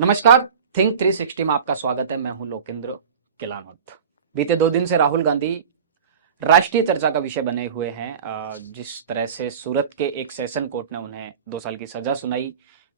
नमस्कार। थिंक 360 में आपका स्वागत है। मैं हूं लोकेंद्र किलानौत। बीते 2 दिन से राहुल गांधी राष्ट्रीय चर्चा का विषय बने हुए हैं। जिस तरह से सूरत के एक सेशन कोर्ट ने उन्हें 2 साल की सजा सुनाई,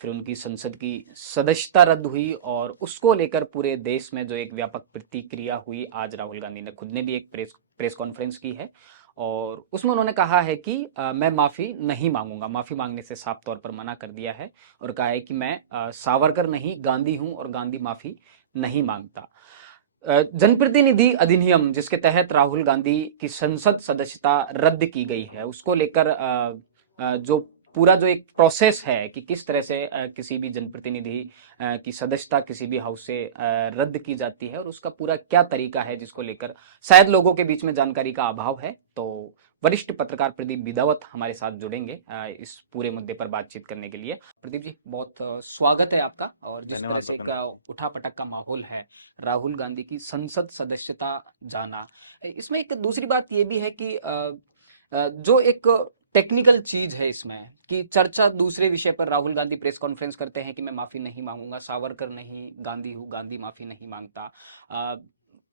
फिर उनकी संसद की सदस्यता रद्द हुई और उसको लेकर पूरे देश में जो एक व्यापक प्रतिक्रिया हुई, आज राहुल गांधी ने खुद ने भी एक प्रेस कॉन्फ्रेंस की है और उसमें उन्होंने कहा है कि मैं माफ़ी नहीं मांगूंगा। माफ़ी मांगने से साफ तौर पर मना कर दिया है और कहा है कि मैं सावरकर नहीं गांधी हूं और गांधी माफ़ी नहीं मांगता। जनप्रतिनिधि अधिनियम जिसके तहत राहुल गांधी की संसद सदस्यता रद्द की गई है, उसको लेकर जो पूरा जो एक प्रोसेस है कि किस तरह से किसी भी जनप्रतिनिधि की सदस्यता किसी भी हाउस से रद्द की जाती है और उसका पूरा क्या तरीका है, जिसको लेकर शायद लोगों के बीच में जानकारी का अभाव है। तो वरिष्ठ पत्रकार प्रदीप बिदावत हमारे साथ जुड़ेंगे इस पूरे मुद्दे पर बातचीत करने के लिए। प्रदीप जी, बहुत स्वागत है आपका। और जिस तरह धन्यवाद से एक लोकेंद्र। उठापटक का माहौल है, राहुल गांधी की संसद सदस्यता जाना, इसमें एक दूसरी बात ये भी है कि जो एक टेक्निकल चीज है इसमें कि चर्चा दूसरे विषय पर राहुल गांधी प्रेस कॉन्फ्रेंस करते हैं कि मैं माफी नहीं मांगूंगा, सावरकर नहीं गांधी हूँ, गांधी माफी नहीं मांगता।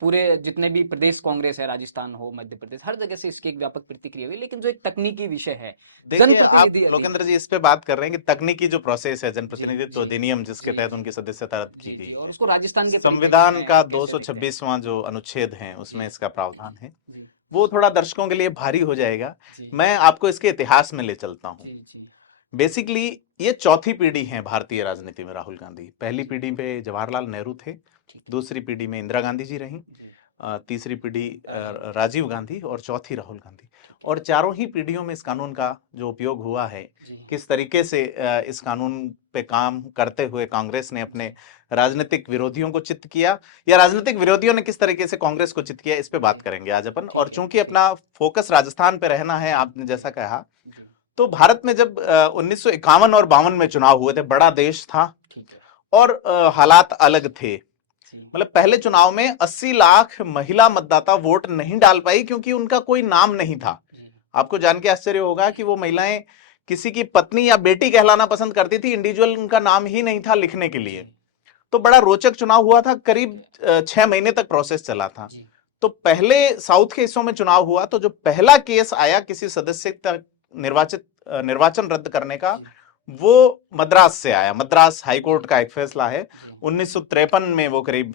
पूरे जितने भी प्रदेश कांग्रेस है, राजस्थान हो, मध्य प्रदेश, हर जगह से इसकी एक व्यापक प्रतिक्रिया हुई। लेकिन जो एक तकनीकी विषय है, देखिए, आप जनप्रतिनिधि लोकेंद्र अधिनियम। जी इस पे बात कर रहे हैं कि तकनीकी जो प्रोसेस है, जी जनप्रतिनिधित्व जी अधिनियम जिसके जी तहत जी उनकी सदस्यता रद्द की जी जी, गई और है, उसको राजस्थान के परिप्रेक्ष्य संविधान का में कैसे देखते हैं? 226वां जो अनुच्छेद है उसमें जी इसका प्रावधान है। जी वो थोड़ा दर्शकों के लिए भारी हो जाएगा। जी मैं आपको इसके इतिहास में ले चलता हूँ। जी जी बेसिकली ये चौथी पीढ़ी है भारतीय राजनीति में राहुल गांधी। पहली जी पीढ़ी पे जवाहरलाल नेहरू थे, ठीक है। दूसरी पीढ़ी में इंदिरा गांधी जी रहीं, जी तीसरी पीढ़ी राजीव गांधी। राजीव गांधी और चौथी राहुल गांधी। ठीक है। और चारों ही पीढ़ियों में इस कानून का जो उपयोग हुआ है, जी किस तरीके से इस कानून पे काम करते हुए कांग्रेस ने अपने राजनीतिक विरोधियों को चित किया, या राजनीतिक विरोधियोौ ने किस तरीके से कांग्रेस को चित किया, इस पे जी बात करेंगे आज अपन। और ठीक है। चूंकि ठीक अपना फोकस राजस्थान पे रहना है, आपने जैसा कहा, जी तो भारत में जब 1951 और 52 में चुनाव हुए थे, बड़ा देश था ठीक है। और हालात अलग थे। जी मतलब पहले चुनाव में 80 लाख महिला मतदाता वोट नहीं डाल पाई क्योंकि उनका कोई नाम नहीं था। जी आपको जान के आश्चर्य होगा कि वो महिलाएं किसी की पत्नी या बेटी कहलाना पसंद करती थी, इंडिविजुअल उनका नाम ही नहीं था लिखने के जी लिए। तो बड़ा रोचक चुनाव हुआ था, करीब 6 महीने तक प्रोसेस चला था। जी तो पहले साउथ के हिस्सों में चुनाव हुआ तो जो पहला केस आया किसी सदस्य तक निर्वाचन रद्द करने का, जी वो मद्रास से आया। मद्रास हाईकोर्ट जी का एक फैसला है, जी 1953 में वो करीब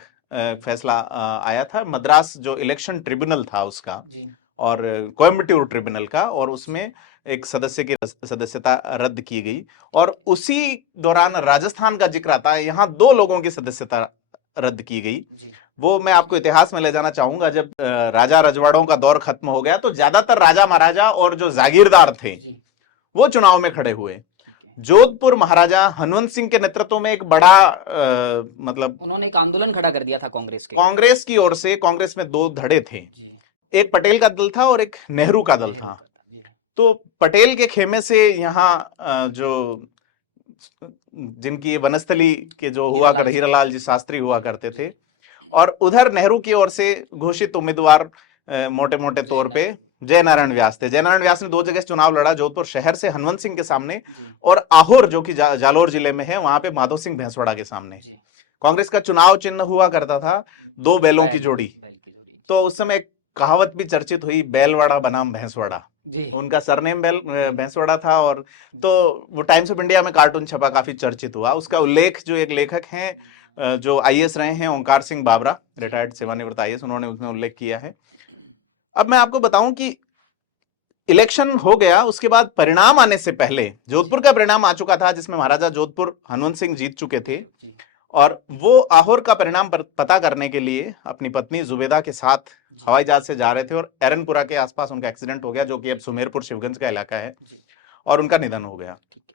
फैसला आया था। मद्रास जो इलेक्शन ट्रिब्यूनल था उसका, जी और कोयम्बटूर ट्रिब्यूनल का, और उसमें एक सदस्य की सदस्यता रद्द की गई। और उसी दौरान राजस्थान का जिक्र आता है, यहां 2 लोगों की सदस्यता रद्द की गई। जी वो मैं आपको इतिहास में ले जाना चाहूंगा। जब राजा रजवाड़ों का दौर खत्म हो गया तो ज्यादातर राजा महाराजा और जो जागीरदार थे जी वो चुनाव में खड़े हुए। ठीक है। जोधपुर महाराजा हनवंत सिंह के नेतृत्व में एक बड़ा मतलब उन्होंने एक आंदोलन खड़ा कर दिया था कांग्रेस के। कांग्रेस की ओर से, कांग्रेस में 2 धड़े थे, जी एक पटेल का दल था और एक नेहरू का दल नेहरू था। का था। जी तो पटेल के खेमे से यहाँ जो जिनकी वनस्थली के जो हुआ कर हीरालाल हीरालाल शास्त्री। जी शास्त्री हुआ जी करते जी थे, और उधर नेहरू की ओर से घोषित उम्मीदवार मोटे मोटे जय तौर पे नारायण। जय नारायण व्यास थे। जय नारायण व्यास ने 2 जगह चुनाव लड़ा, जोधपुर शहर से हनवंत सिंह के सामने, जी और आहोर जो कि जालोर जिले में है, वहां पे माधो सिंह भैंसवाड़ा के सामने। जी कांग्रेस का चुनाव चिन्ह हुआ करता था 2 बैलों की बैल जोड़ी। बैल की जोड़ी। जी तो उस समय एक कहावत भी चर्चित हुई, बैलवाड़ा बनाम भैंसवाड़ा। जी उनका सरनेम बैल जी भैंसवाड़ा था। और तो वो टाइम्स ऑफ इंडिया में कार्टून छपा, काफी चर्चित हुआ। उसका उल्लेख जो एक लेखक हैं जो आईएएस रहे हैं, ओंकार सिंह बाबरा, जी रिटायर्ड सेवानिवृत्त आईएएस, उन्होंने उसमें उल्लेख किया है। अब मैं आपको बताऊं कि इलेक्शन हो गया, उसके बाद परिणाम आने से पहले जी जोधपुर का परिणाम आ चुका था जिसमें महाराजा जोधपुर हनवंत सिंह जीत चुके थे। जी और वो आहोर का परिणाम पता करने के लिए अपनी पत्नी जुबेदा के साथ जी हवाई जहाज से जा रहे थे, और एरनपुरा के आसपास उनका एक्सीडेंट हो गया, जो कि अब सुमेरपुर शिवगंज का इलाका है, जी और उनका निधन हो गया। ठीक है।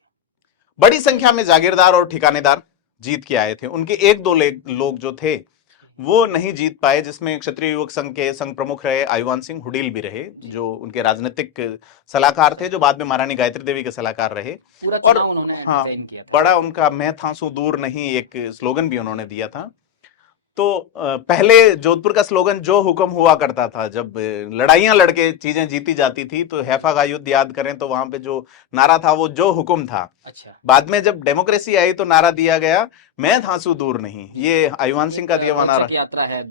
बड़ी संख्या में जागीरदार और ठिकानेदार जीत के आए थे। उनके एक दो लोग जो थे जी वो नहीं जीत पाए, जिसमें क्षत्रिय युवक संघ के संघ प्रमुख रहे आयुवान सिंह हुडील भी रहे, जी जो उनके राजनीतिक सलाहकार थे, जो बाद में महारानी गायत्री देवी के सलाहकार रहे। पूरा और चुनाव उन्होंने हाँ, डिजाइन किया था। बड़ा उनका मैं था सो दूर नहीं एक स्लोगन भी उन्होंने दिया था। तो पहले जोधपुर का स्लोगन जो हुक्म हुआ करता था, जब लड़ाइयां लड़के चीजें जीती जाती थी, तो हैफा का युद्ध याद करें तो वहां पे जो नारा था वो जो हुक्म था। अच्छा, बाद में जब डेमोक्रेसी आई तो नारा दिया गया मैं थांसू दूर नहीं, ये आयुमान सिंह का दिया हुआ नारा। रोचक यात्रा है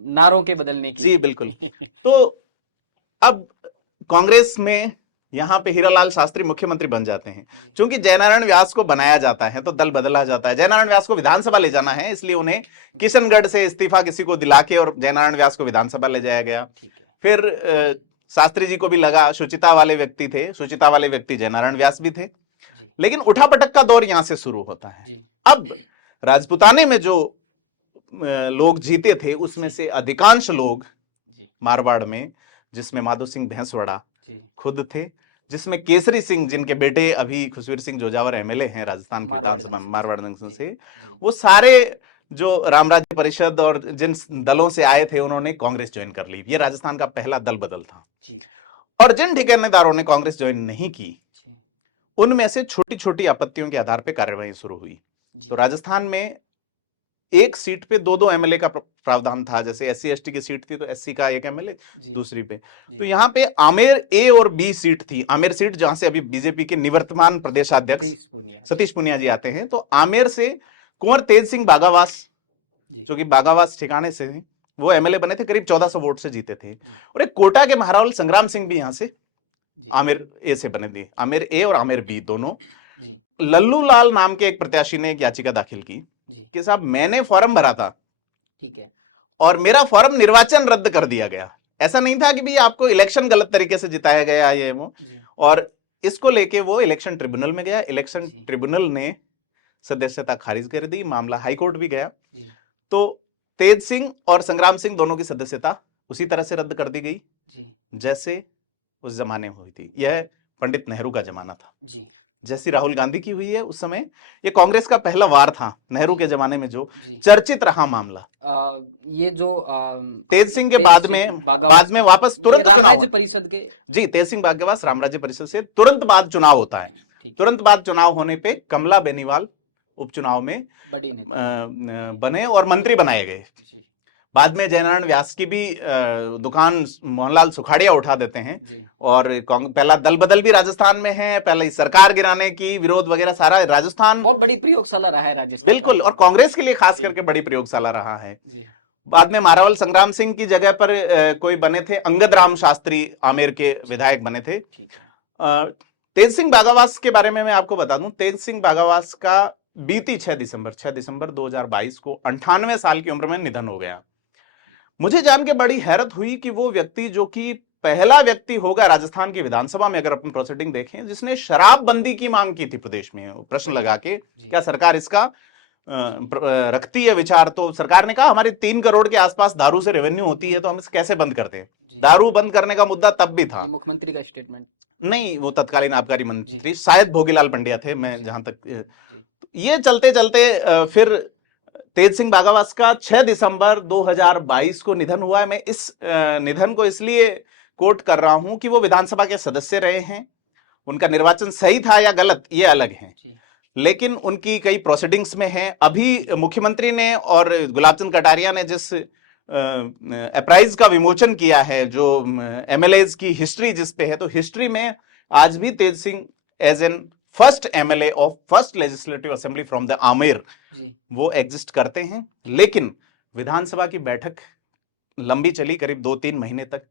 नारों के बदलने की। जी बिल्कुल। तो अब कांग्रेस में यहां पे हीरालाल शास्त्री मुख्यमंत्री बन जाते हैं। चूंकि जयनारायण व्यास को बनाया जाता है तो दल बदला जाता है। जयनारायण व्यास को विधानसभा ले जाना है, इसलिए उन्हें किशनगढ़ से इस्तीफा किसी को दिला के और जयनारायण व्यास को विधानसभा ले जाया गया। फिर शास्त्री जी को भी लगा, शुचिता वाले व्यक्ति थे, शुचिता वाले व्यक्ति जयनारायण व्यास भी थे, लेकिन उठापटक का दौर यहां से शुरू होता है। अब राजपुताने में जो लोग जीते थे उसमें से अधिकांश लोग मारवाड़ में, जिसमें माधो सिंह भैंसवाड़ा खुद थे, जिसमें केसरी सिंह जिनके बेटे अभी खुशवीर सिंह जोजावर एमएलए हैं राजस्थान की विधानसभा मारवाड़ जंक्शन से, वो सारे जो राम राज्य परिषद और जिन दलों से आए थे उन्होंने कांग्रेस ज्वाइन कर ली। ये राजस्थान का पहला दल बदल था। और जिन ठिकानेदारों ने कांग्रेस ज्वाइन नहीं की उनमें से छोटी छोटी आपत्तियों के आधार पर कार्रवाई शुरू हुई। तो राजस्थान में एक सीट पे दो एमएलए का प्रावधान था। जैसे एससी एसटी की सीट थी तो एससी का एक एमएलए दूसरी पे। तो यहाँ पे आमेर ए और बी सीट थी। आमेर सीट जहां से अभी बीजेपी के निवर्तमान प्रदेशाध्यक्ष सतीश पुनिया जी आते हैं, तो आमेर से कुंवर तेज सिंह बागावास, जो कि बागावास ठिकाने से वो एमएलए बने थे, करीब 1400 वोट से जीते थे। और एक कोटा के महारावल संग्राम सिंह भी यहां से आमेर ए से बने थे। आमेर ए और आमेर बी दोनों। लल्लू लाल नाम के एक प्रत्याशी ने एक याचिका दाखिल की कि साहब मैंने फॉर्म भरा था, ठीक है, और मेरा फॉर्म निर्वाचन रद्द कर दिया गया। ऐसा नहीं था कि भाई आपको इलेक्शन गलत तरीके से जिताया गया ये वो। और इसको लेके वो इलेक्शन ट्रिब्यूनल में गया। इलेक्शन ट्रिब्यूनल ने सदस्यता खारिज कर दी, मामला हाईकोर्ट भी गया। तो तेज सिंह और संग्राम सिंह दोनों की सदस्यता उसी तरह से रद्द कर दी गई जैसे उस जमाने में हुई थी। यह पंडित नेहरू का जमाना था, जैसी राहुल गांधी की हुई है उस समय। ये कांग्रेस का पहला वार था नेहरू के जमाने में जो चर्चित रहा मामला। ये जो तेज सिंह के बाद में वापस तुरंत चुनाव परिषद के, जी, तेज सिंह बागेवास राम राज्य परिषद से तुरंत बाद चुनाव होता है। तुरंत बाद चुनाव होने पे कमला बेनीवाल उपचुनाव में बने और मंत्री बनाए गए। बाद में जयनारायण व्यास की भी दुकान मोहनलाल सुखाड़िया उठा देते हैं। और पहला दल बदल भी राजस्थान में है, पहले सरकार गिराने की विरोध वगैरह सारा राजस्थान और बड़ी प्रयोगशाला रहा है राजस्थान। बिल्कुल, और कांग्रेस के लिए खास करके बड़ी प्रयोगशाला रहा है। बाद में मारावल संग्राम सिंह की जगह पर कोई बने थे अंगद राम शास्त्री, आमेर के विधायक बने थे। तेज सिंह बागावास के बारे में मैं आपको बता दूं, तेज सिंह बागावास का बीती 6 दिसंबर 2022 को 98 साल की उम्र में निधन हो गया। मुझे जान के बड़ी हैरत हुई कि वो व्यक्ति जो कि पहला व्यक्ति होगा राजस्थान की विधानसभा में, अगर अपन प्रोसीडिंग देखें, जिसने शराबबंदी की मांग की थी प्रदेश में, प्रश्न लगा के क्या सरकार इसका रखती है विचार। तो सरकार ने कहा हमारे 3 करोड़ के आसपास दारू से रेवेन्यू होती है तो हम इसे कैसे बंद करते हैं। दारू बंद करने का मुद्दा तब भी था। मुख्यमंत्री का स्टेटमेंट नहीं, वो तत्कालीन आबकारी मंत्री शायद भोगीलाल पंड्या थे, मैं जहां तक। ये चलते चलते फिर तेज सिंह बागावास का 6 दिसंबर 2022 को निधन हुआ है। मैं इस निधन को इसलिए कोट कर रहा हूं कि वो विधानसभा के सदस्य रहे हैं। उनका निर्वाचन सही था या गलत ये अलग है, लेकिन उनकी कई प्रोसीडिंग्स में है। अभी मुख्यमंत्री ने और गुलाबचंद कटारिया ने जिस अप्राइज का विमोचन किया है, जो एमएलएज की हिस्ट्री जिस पे है, तो हिस्ट्री में आज भी Tej Singh as an first MLA of first legislative assembly from the Amer वो एग्जिस्ट करते हैं। लेकिन विधानसभा की बैठक लंबी चली, करीब 2-3 महीने तक,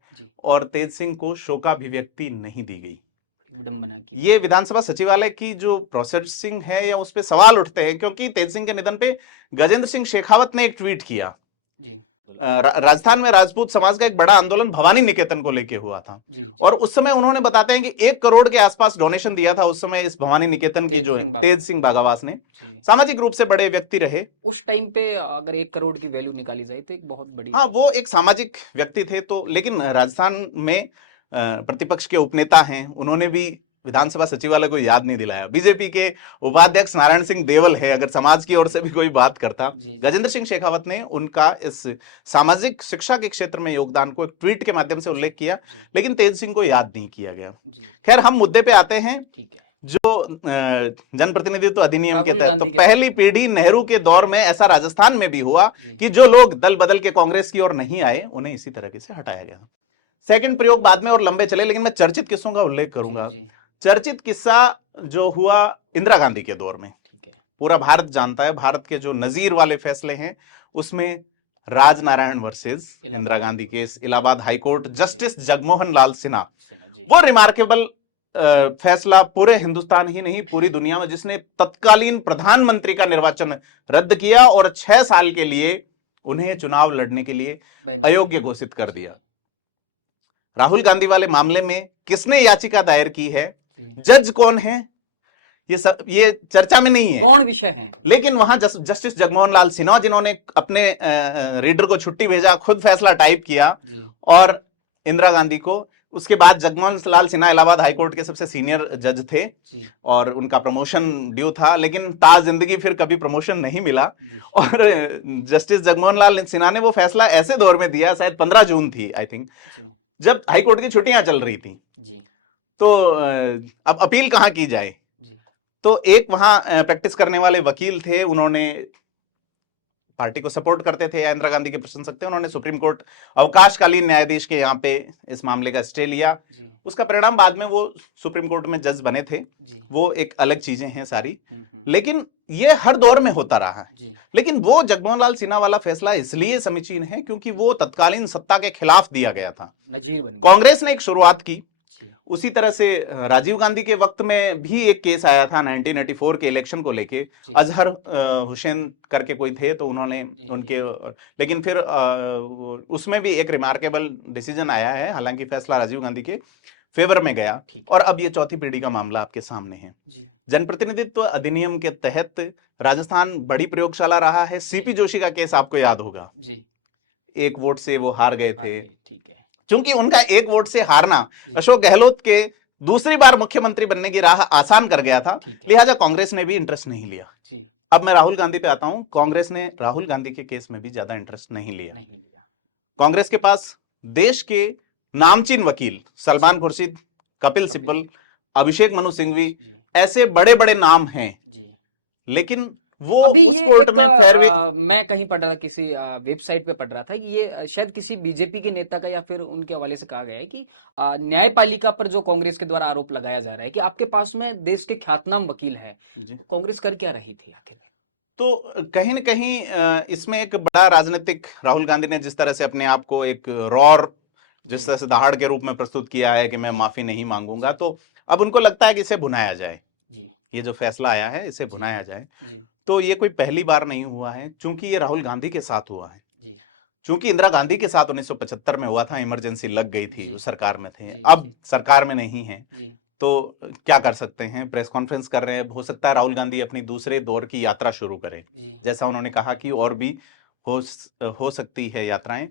और तेज सिंह को शोकाभिव्यक्ति नहीं दी गई। ये विधानसभा सचिवालय की जो प्रोसेसिंग है या उस पर सवाल उठते हैं, क्योंकि तेज सिंह के निधन पे गजेंद्र सिंह शेखावत ने एक ट्वीट किया। राजस्थान में राजपूत समाज का एक बड़ा आंदोलन भवानी निकेतन को लेके हुआ था, और उस समय उन्होंने बताते हैं कि 1 करोड़ के आसपास डोनेशन दिया था उस समय इस भवानी निकेतन की जो है तेज सिंह बागावास ने। सामाजिक रूप से बड़े व्यक्ति रहे उस टाइम पे। अगर 1 करोड़ की वैल्यू निकाली जाए तो एक बहुत बड़ी, हाँ, वो एक सामाजिक व्यक्ति थे। तो लेकिन राजस्थान में प्रतिपक्ष के उपनेता हैं, उन्होंने भी विधानसभा सचिवालय को याद नहीं दिलाया। बीजेपी के उपाध्यक्ष नारायण सिंह देवल है, अगर समाज की ओर से भी कोई बात करता, गजेंद्र सिंह शेखावत ने उनका इस सामाजिक शिक्षा के क्षेत्र में योगदान को एक ट्वीट के माध्यम से उल्लेख किया, लेकिन तेज सिंह को याद नहीं किया गया। खैर, हम मुद्दे पे आते हैं जो जनप्रतिनिधित्व अधिनियम के राहुल तहत, तो गांधी के पहली पीढ़ी नेहरू के दौर में ऐसा राजस्थान में भी हुआ जी, कि जो लोग दल बदल के कांग्रेस की ओर नहीं आए उन्हें इसी तरीके से हटाया गया। सेकंड प्रयोग बाद में और लंबे चले, लेकिन मैं चर्चित किस्सों का उल्लेख करूंगा। जी, चर्चित किस्सा जो हुआ इंदिरा गांधी के दौर में, ठीक है, पूरा भारत जानता है, भारत के जो नजीर वाले फैसले हैं उसमें Rajnarayan versus Indira Gandhi case, Allahabad high court, justice Jagmohan Lal Sinha, ji, वो रिमार्केबल फैसला पूरे हिंदुस्तान ही नहीं पूरी दुनिया में, जिसने तत्कालीन प्रधानमंत्री का निर्वाचन रद्द किया और 6 साल के लिए उन्हें चुनाव लड़ने के लिए अयोग्य घोषित कर दिया। राहुल गांधी वाले मामले में किसने याचिका दायर की है, जज कौन है, ये चर्चा में नहीं है, कौन विषय है, लेकिन वहां जस्टिस जगमोहन लाल सिन्हा, जिन्होंने अपने रीडर को छुट्टी भेजा, खुद फैसला टाइप किया और इंदिरा गांधी को, उसके बाद जगमोहन लाल सिन्हा इलाहाबाद हाईकोर्ट के सबसे सीनियर जज थे और उनका प्रमोशन ड्यू था, लेकिन ताज जिंदगी फिर कभी प्रमोशन नहीं मिला। और जस्टिस जगमोहन लाल सिन्हा ने वो फैसला ऐसे दौर में दिया, शायद 15 जून थी आई थिंक, जब हाईकोर्ट की छुट्टियां चल रही थी। तो अब अपील कहां की जाए, तो एक वहां प्रैक्टिस करने वाले वकील थे, उन्होंने पार्टी को सपोर्ट करते थे या इंदिरा गांधी के प्रशंसक थे, उन्होंने सुप्रीम कोर्ट अवकाशकालीन न्यायाधीश के यहाँ पे इस मामले का स्टे लिया। उसका परिणाम बाद में वो सुप्रीम कोर्ट में जज बने थे, वो एक अलग चीजें हैं सारी, लेकिन ये हर दौर में होता रहा है। लेकिन वो जगमोहन लाल सिन्हा वाला फैसला इसलिए समीचीन है क्योंकि वो तत्कालीन सत्ता के खिलाफ दिया गया था। कांग्रेस ने एक शुरुआत की, उसी तरह से राजीव गांधी के वक्त में भी एक केस आया था 1984 के इलेक्शन को लेके, अजहर हुसैन करके कोई थे, तो उन्होंने उनके, लेकिन फिर उसमें भी एक रिमार्केबल डिसीजन आया है, हालांकि फैसला राजीव गांधी के फेवर में गया। और अब ये चौथी पीढ़ी का मामला आपके सामने है। जनप्रतिनिधित्व अधिनियम के तहत राजस्थान बड़ी प्रयोगशाला रहा है। सीपी जोशी का केस आपको याद होगा, एक वोट से वो हार गए थे, क्योंकि उनका एक वोट से हारना अशोक गहलोत के दूसरी बार मुख्यमंत्री बनने की राह आसान कर गया था, लिहाजा कांग्रेस ने भी इंटरेस्ट नहीं लिया। अब मैं राहुल गांधी पे आता हूं, कांग्रेस ने राहुल गांधी के केस में भी ज्यादा इंटरेस्ट नहीं लिया। कांग्रेस के पास देश के नामचीन वकील सलमान खुर्शीद, कपिल सिब्बल, अभिषेक मनु सिंघवी, ऐसे बड़े बड़े नाम हैं, लेकिन वो उस कोर्ट में मैं कहीं पढ़ रहा, किसी वेबसाइट पे पढ़ रहा था कि ये शायद किसी बीजेपी के नेता का या फिर उनके हवाले से कहा गया है कि न्यायपालिका पर जो कांग्रेस के द्वारा आरोप लगाया जा रहा है कि आपके पास में देश के ख्यातनाम वकील है, कांग्रेस कर क्या रही थी आखिर? तो कहीं न कहीं इसमें एक बड़ा राजनीतिक, राहुल गांधी ने जिस तरह से अपने आप को एक रॉर, जिस तरह से दहाड़ के रूप में प्रस्तुत किया है कि मैं माफी नहीं मांगूंगा, तो अब उनको लगता है कि इसे भुनाया जाए, ये जो फैसला आया है इसे भुनाया जाए। तो ये कोई पहली बार नहीं हुआ है, चूंकि ये राहुल गांधी के साथ हुआ है, चूंकि इंदिरा गांधी के साथ 1975 में हुआ था, इमरजेंसी लग गई थी, उस सरकार में थे, अब सरकार में नहीं है, तो क्या कर सकते हैं, प्रेस कॉन्फ्रेंस कर रहे हैं। हो सकता है राहुल गांधी अपनी दूसरे दौर की यात्रा शुरू करें, जैसा उन्होंने कहा कि और भी हो सकती है यात्राएं।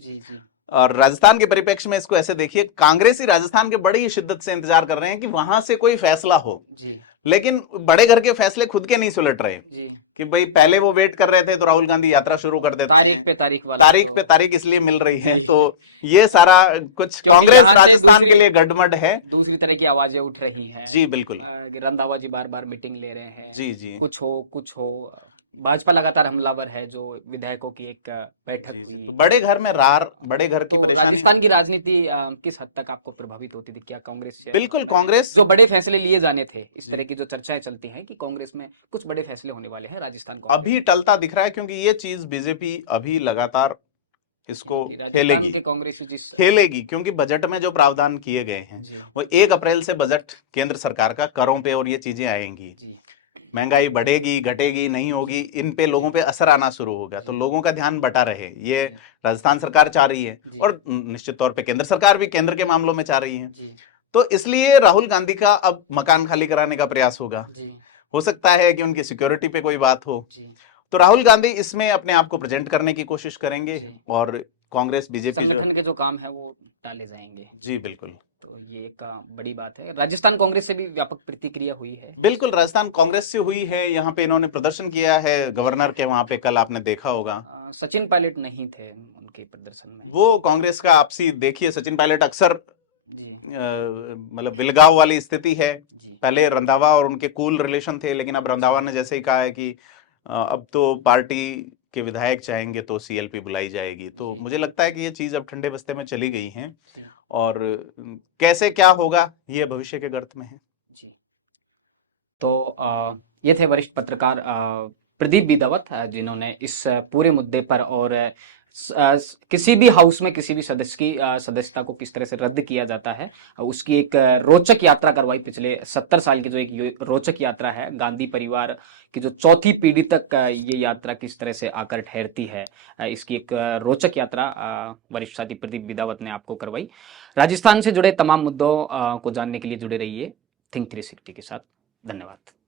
और राजस्थान के परिप्रेक्ष्य में इसको ऐसे देखिए, कांग्रेसी राजस्थान के बड़ी शिद्दत से इंतजार कर रहे हैं कि वहां से कोई फैसला हो, लेकिन बड़े घर के फैसले खुद के नहीं सुलट रहे कि भाई पहले वो वेट कर रहे थे तो राहुल गांधी यात्रा शुरू कर देते, तारीख पे तारीख इसलिए मिल रही है। तो ये सारा कुछ कांग्रेस राजस्थान के लिए गड़बड़ है, दूसरी तरह की आवाजें उठ रही हैं। जी बिल्कुल, रंधावा जी बार बार मीटिंग ले रहे हैं, जी कुछ हो। भाजपा लगातार हमलावर है, जो विधायकों की एक बैठक हुई, बड़े घर में रार, बड़े घर की परेशानी। राजस्थान की राजनीति किस हद तक आपको प्रभावित होती थी? क्या कांग्रेस से? बिल्कुल, कांग्रेस जो बड़े फैसले लिए जाने थे, इस तरह की जो चर्चाएं चलती हैं कि कांग्रेस में कुछ बड़े फैसले होने वाले हैं, राजस्थान को अभी टलता दिख रहा है, क्योंकि ये चीज बीजेपी अभी लगातार इसको खेलेगी, क्योंकि बजट में जो प्रावधान किए गए हैं वो 1 अप्रैल से बजट केंद्र सरकार का करों पे और ये चीजें आएंगी, महंगाई बढ़ेगी घटेगी नहीं होगी, इन पे लोगों पे असर आना शुरू होगा, तो लोगों का ध्यान बटा रहे, ये राजस्थान सरकार चाह रही है और निश्चित तौर पे केंद्र सरकार भी केंद्र के मामलों में चाह रही है। तो इसलिए राहुल गांधी का अब मकान खाली कराने का प्रयास होगा, हो सकता है कि उनकी सिक्योरिटी पे कोई बात हो, तो राहुल गांधी इसमें अपने आप को प्रेजेंट करने की कोशिश करेंगे और कांग्रेस बीजेपी संगठन के जो काम है वो टाले जाएंगे। जी बिल्कुल, तो ये एक बड़ी बात है। राजस्थान कांग्रेस से भी व्यापक प्रतिक्रिया हुई है। बिल्कुल, राजस्थान कांग्रेस से हुई है, यहाँ पे इन्होंने प्रदर्शन किया है गवर्नर के वहां पे, कल आपने देखा होगा सचिन पायलट नहीं थे उनके प्रदर्शन में। वो कांग्रेस का आपसी, देखिए सचिन पायलट अक्सर मतलब विलगाव वाली स्थिति है, पहले रंधावा और उनके कूल रिलेशन थे, लेकिन अब रंधावा ने जैसे ही कहा है कि अब तो पार्टी के विधायक चाहेंगे तो सीएलपी बुलाई जाएगी, तो मुझे लगता है कि ये चीज अब ठंडे बस्ते में चली गई है और कैसे क्या होगा ये भविष्य के गर्त में है। जी। तो ये थे वरिष्ठ पत्रकार प्रदीप बिदावत, जिन्होंने इस पूरे मुद्दे पर और किसी भी हाउस में किसी भी सदस्य की सदस्यता को किस तरह से रद्द किया जाता है, उसकी एक रोचक यात्रा करवाई। पिछले 70 साल की जो एक रोचक यात्रा है, गांधी परिवार की जो चौथी पीढ़ी तक ये यात्रा किस तरह से आकर ठहरती है, इसकी एक रोचक यात्रा वरिष्ठ साथी प्रदीप बिदावत ने आपको करवाई। राजस्थान से जुड़े तमाम मुद्दों को जानने के लिए जुड़े रहिए थिंक 360 के साथ। धन्यवाद।